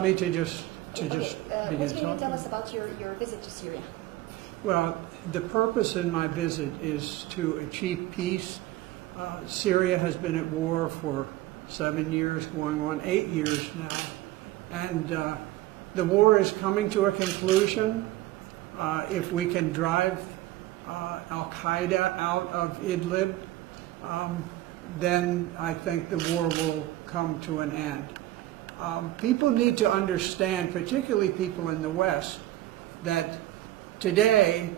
want me to just begin what can you tell talking? us about your visit to Syria? Well, the purpose in my visit is to achieve peace. Syria has been at war for 7 years, going on 8 years now. And the war is coming to a conclusion. If we can drive Al-Qaeda out of Idlib, then I think the war will come to an end. People need to understand, particularly people in the West, that today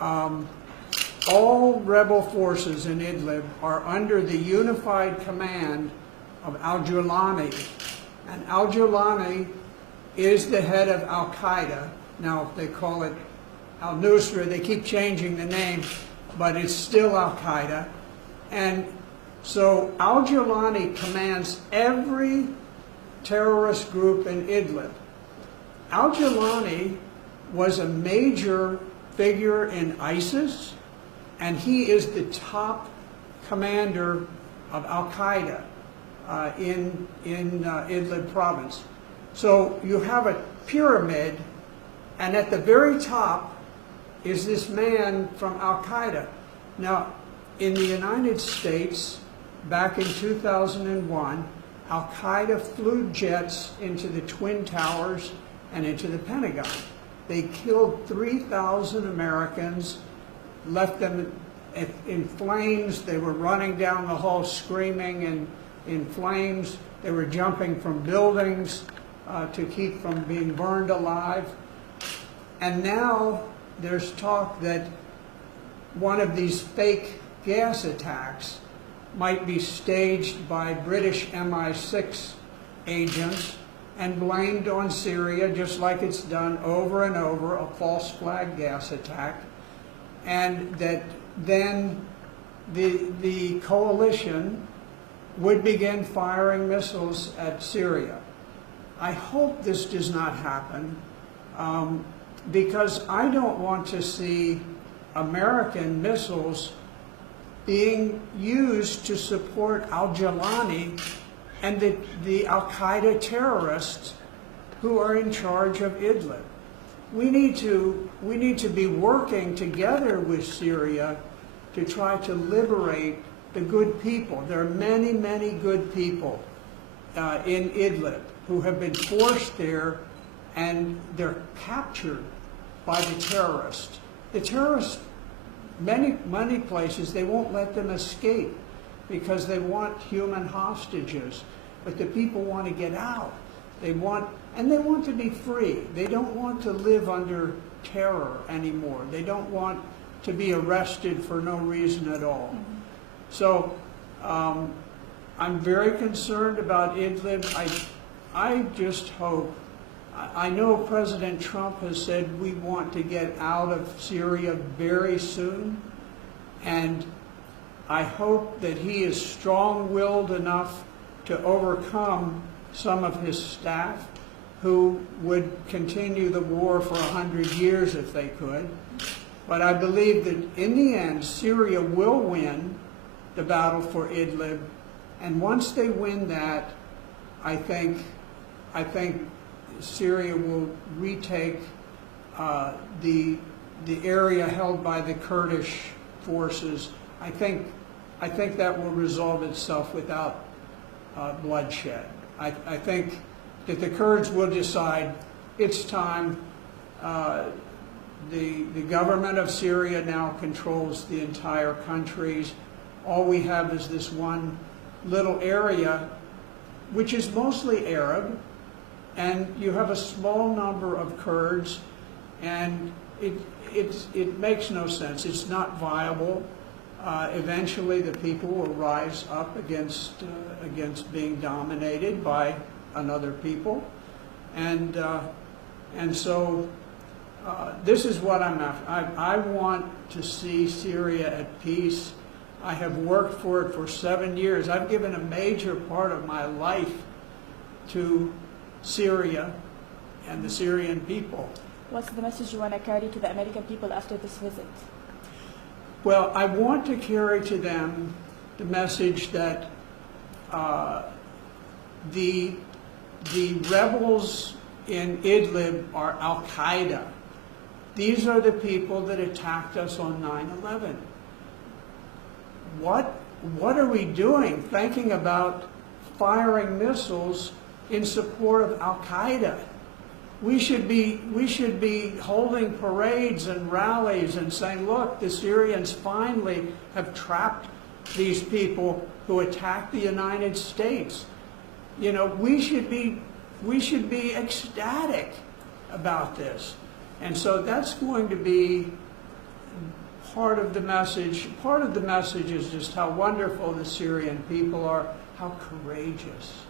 all rebel forces in Idlib are under the unified command of al-Jawlani. And al-Jawlani is the head of Al-Qaeda. Now they call it al-Nusra, they keep changing the name, but it's still Al-Qaeda. And so al-Jawlani commands every terrorist group in Idlib. Al-Jawlani was a major figure in ISIS, and he is the top commander of Al-Qaeda in Idlib province. So you have a pyramid, and at the very top is this man from Al-Qaeda. Now, in the United States, back in 2001, Al-Qaeda flew jets into the Twin Towers and into the Pentagon. They killed 3,000 Americans, left them in flames. They were running down the hall screaming in flames. They were jumping from buildings to keep from being burned alive. And now there's talk that one of these fake gas attacks might be staged by British MI6 agents and blamed on Syria, just like it's done over and over, a false flag gas attack, and that then the coalition would begin firing missiles at Syria. I hope this does not happen, because I don't want to see American missiles being used to support al-Jawlani and the Al-Qaeda terrorists who are in charge of Idlib. We need to be working together with Syria to try to liberate the good people. There are many, many good people in Idlib who have been forced there, and they're captured by the terrorists. The terrorists, many places, they won't let them escape because they want human hostages. But the people want to get out. They want to be free. They don't want to live under terror anymore. They don't want to be arrested for no reason at all. So I'm very concerned about Idlib. I just hope, I know President Trump has said we want to get out of Syria very soon, and I hope that he is strong-willed enough to overcome some of his staff who would continue the war for 100 years if they could. But I believe that in the end, Syria will win the battle for Idlib, and once they win that, I think Syria will retake the area held by the Kurdish forces. I think that will resolve itself without bloodshed. I think that the Kurds will decide it's time. The government of Syria now controls the entire countries. All we have is this one little area, which is mostly Arab, and you have a small number of Kurds, and it makes no sense. It's not viable. Eventually, the people will rise up against being dominated by another people, and so this is what I'm after. I want to see Syria at peace. I have worked for it for 7 years. I've given a major part of my life to Syria and the Syrian people. What's the message you want to carry to the American people after this visit? Well, I want to carry to them the message that the the rebels in Idlib are Al-Qaeda. These are the people that attacked us on 9/11. What are we doing thinking about firing missiles in support of Al-Qaeda? We should be holding parades and rallies and saying, look, the Syrians finally have trapped these people who attacked the United States. You know, we should be ecstatic about this. And so that's going to be part of the message. Part of the message is just how wonderful the Syrian people are, how courageous.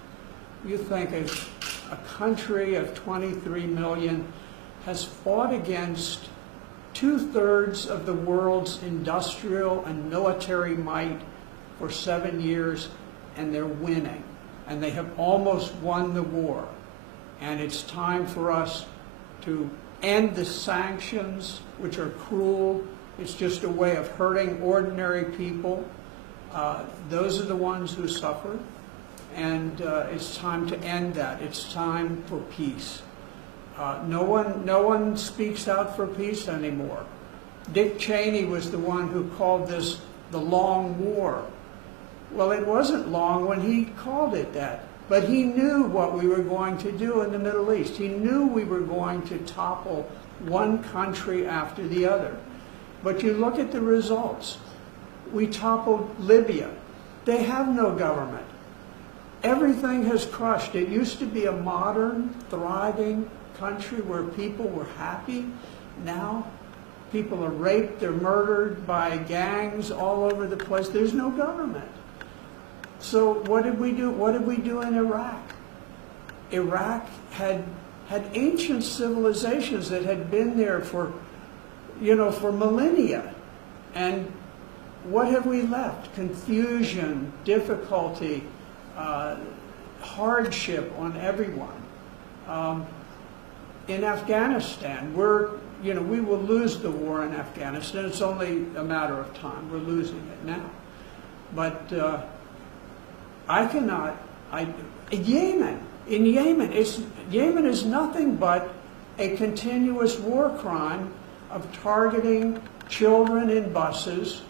You think a country of 23 million has fought against 2/3 of the world's industrial and military might for 7 years, and they're winning. And they have almost won the war. And it's time for us to end the sanctions, which are cruel. It's just a way of hurting ordinary people. Those are the ones who suffer. And it's time to end that. It's time for peace. No one speaks out for peace anymore. Dick Cheney was the one who called this the long war. Well, it wasn't long when he called it that, but he knew what we were going to do in the Middle East. He knew we were going to topple one country after the other. But you look at the results. We toppled Libya. They have no government. Everything has crushed. It used to be a modern, thriving country where people were happy. Now, people are raped, they're murdered by gangs all over the place. There's no government. So what did we do? What did we do in Iraq? Iraq had ancient civilizations that had been there for millennia. And what have we left? Confusion, difficulty, hardship on everyone. In Afghanistan, we will lose the war in Afghanistan. It's only a matter of time. We're losing it now. But Yemen is nothing but a continuous war crime of targeting children in buses,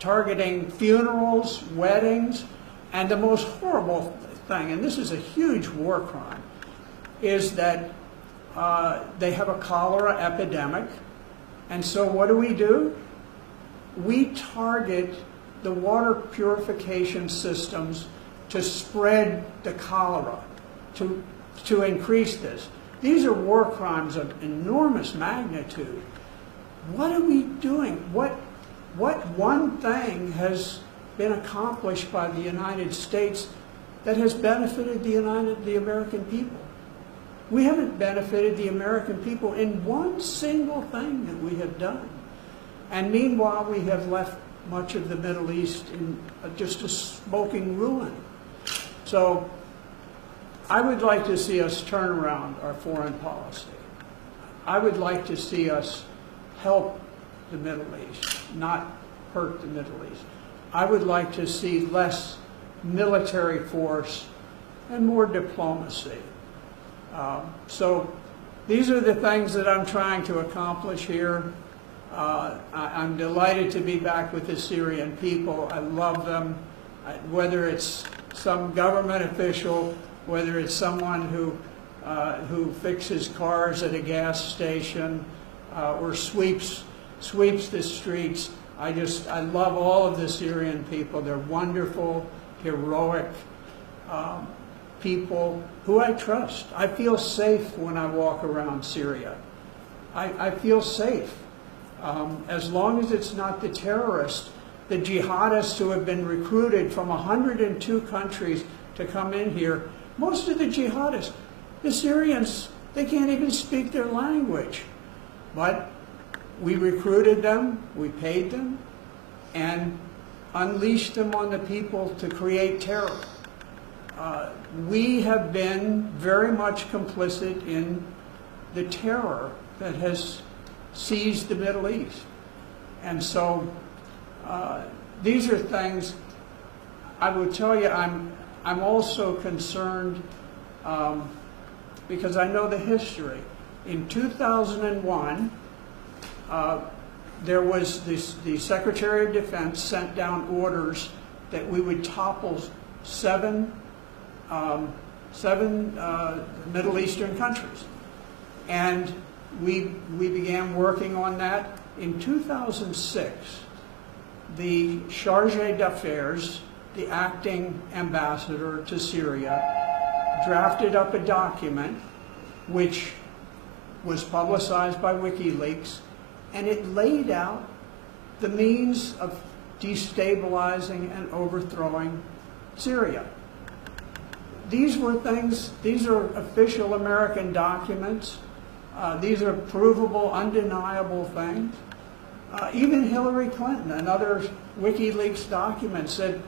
targeting funerals, weddings, and the most horrible thing, and this is a huge war crime, is that they have a cholera epidemic. And so what do? We target the water purification systems to spread the cholera, to increase this. These are war crimes of enormous magnitude. What are we doing? What one thing has been accomplished by the United States that has benefited the American people? We haven't benefited the American people in one single thing that we have done. And meanwhile, we have left much of the Middle East in just a smoking ruin. So I would like to see us turn around our foreign policy. I would like to see us help the Middle East, not hurt the Middle East. I would like to see less military force and more diplomacy. So these are the things that I'm trying to accomplish here. I'm delighted to be back with the Syrian people. I love them. Whether it's some government official, whether it's someone who fixes cars at a gas station or sweeps the streets, I love all of the Syrian people. They're wonderful, heroic people who I trust. I feel safe when I walk around Syria. I feel safe. As long as it's not the terrorists, the jihadists who have been recruited from 102 countries to come in here. Most of the jihadists, the Syrians, they can't even speak their language. But we recruited them, we paid them, and unleashed them on the people to create terror. We have been very much complicit in the terror that has seized the Middle East. And so these are things, I would tell you, I'm also concerned because I know the history. In 2001, there was the Secretary of Defense sent down orders that we would topple seven Middle Eastern countries. And we began working on that. In 2006, the Chargé d'Affaires, the acting ambassador to Syria, drafted up a document which was publicized by WikiLeaks, and it laid out the means of destabilizing and overthrowing Syria. These are official American documents. These are provable, undeniable things. Even Hillary Clinton, another WikiLeaks document, said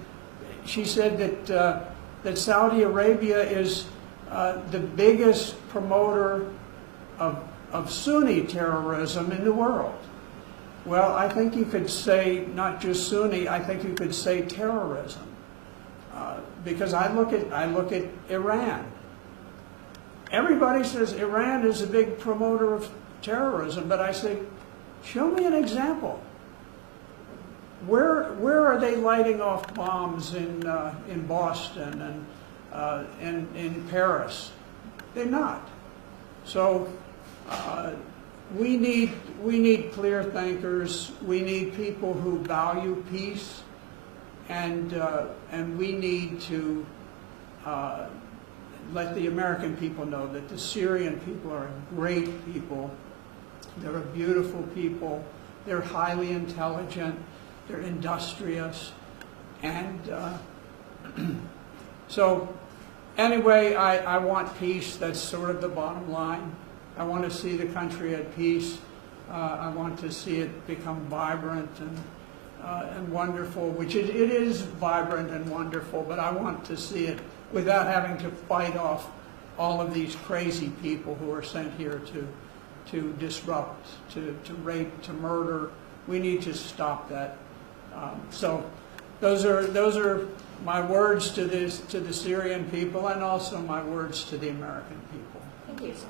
that Saudi Arabia is the biggest promoter of Sunni terrorism in the world. Well, I think you could say not just Sunni, I think you could say terrorism. Because I look at Iran. Everybody says Iran is a big promoter of terrorism, but I say, show me an example. Where are they lighting off bombs in Boston and in Paris? They're not. So we need clear thinkers. We need people who value peace, and we need to let the American people know that the Syrian people are great people. They're a beautiful people. They're highly intelligent. They're industrious. And so anyway, I want peace. That's sort of the bottom line. I want to see the country at peace. I want to see it become vibrant and wonderful, which it is vibrant and wonderful, but I want to see it without having to fight off all of these crazy people who are sent here to disrupt, to rape, to murder. We need to stop that. So those are my words to the Syrian people, and also my words to the American people. Thank you, sir.